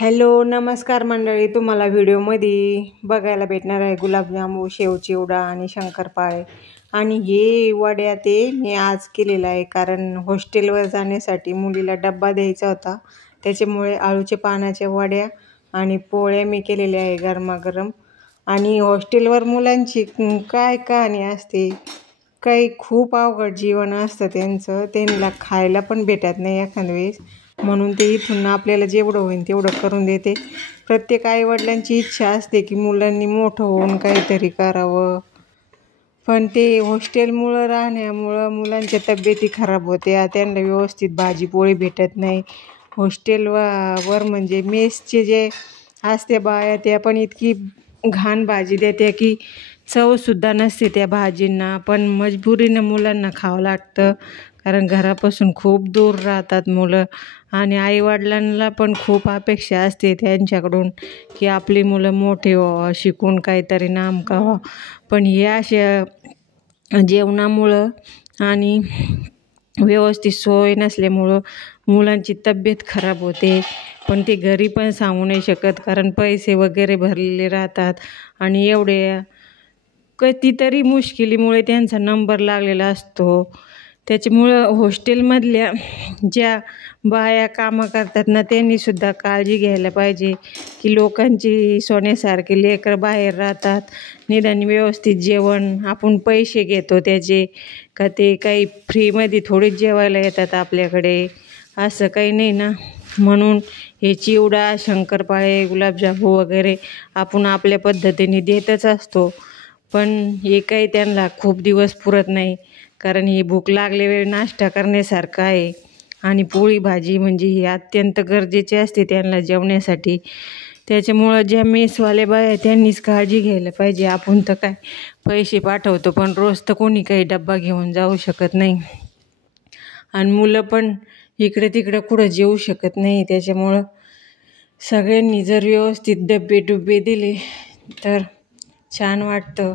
Hello नमस्कार मंडळी, तुम्हाला व्हिडिओमध्ये बघायला भेटणार आहे गुलाबजामू, शेव चिवडा आणि शंकरपाळे. आणि हे वड्या ते मी आज केलेलं आहे, कारण हॉस्टेलवर जाण्यासाठी मुलीला डब्बा द्यायचा होता. त्याच्यामुळे आळूच्या पानाच्या वड्या आणि पोळ्या मी केलेल्या आहे गरमागरम. आणि हॉस्टेलवर मुलांची काय कहाणी असते, काही खूप अवघड जीवन असतं त्यांचं, त्यांना खायला पण भेटत नाही एखाद्या वेळेस. म्हणून ते इथून आपल्याला जेवढं होईल तेवढं करून देते. प्रत्येक आईवडिलांची इच्छा असते की मुलांनी मोठं होऊन काहीतरी करावं, पण ते हॉस्टेलमुळं राहण्यामुळं मुलांच्या तब्येती खराब होत्या, त्यांना व्यवस्थित भाजीपोळी भेटत नाही. हॉस्टेलवर म्हणजे मेसचे जे असते बाया, त्या पण इतकी घाण भाजी देते की चवसुद्धा नसते त्या भाजींना. पण मजबुरीनं मुलांना खावं लागतं, कारण घरापासून खूप दूर राहतात मुलं. आणि आईवडिलांना पण खूप अपेक्षा असते त्यांच्याकडून की आपली मुलं मोठे व्हावं, शिकून काहीतरी नाम करावं. पण हे अशा जेवणामुळं आणि व्यवस्थित सोय नसल्यामुळं मुलांची तब्येत खराब होते. पण ते घरी पण सांगू नाही शकत, कारण पैसे वगैरे भरलेले राहतात. आणि एवढे कितीतरी मुश्किलीमुळे त्यांचा नंबर लागलेला असतो. त्याच्यामुळं हॉस्टेलमधल्या ज्या बाया कामं करतात ना, त्यांनीसुद्धा काळजी घ्यायला पाहिजे की लोकांची सोन्यासारखे लेकरं बाहेर राहतात, निदान व्यवस्थित जेवण आपण पैसे घेतो त्याचे, का ते काही फ्रीमध्ये थोडीच जेवायला येतात आपल्याकडे, असं काही नाही ना. म्हणून हे चिवडा, शंकरपाळे, गुलाबजामू वगैरे आपण आपल्या पद्धतीने देतच असतो. पण हे काही त्यांना खूप दिवस पुरत नाही, कारण ही भूक लागल्यावेळी नाश्ता करण्यासारखं आहे. आणि पोळी भाजी म्हणजे ही अत्यंत गरजेची असते त्यांना जेवण्यासाठी. त्याच्यामुळं ज्या मेसवाल्या बाया त्यांनीच काळजी घ्यायला पाहिजे. आपण तर काय पैसे पाठवतो, पण रोज तर कोणी काही डब्बा घेऊन जाऊ शकत नाही. आणि मुलं पण इकडे तिकडं कुठं जेवू शकत नाही. त्याच्यामुळं सगळ्यांनी जर व्यवस्थित डब्बे दिले तर छान वाटतं.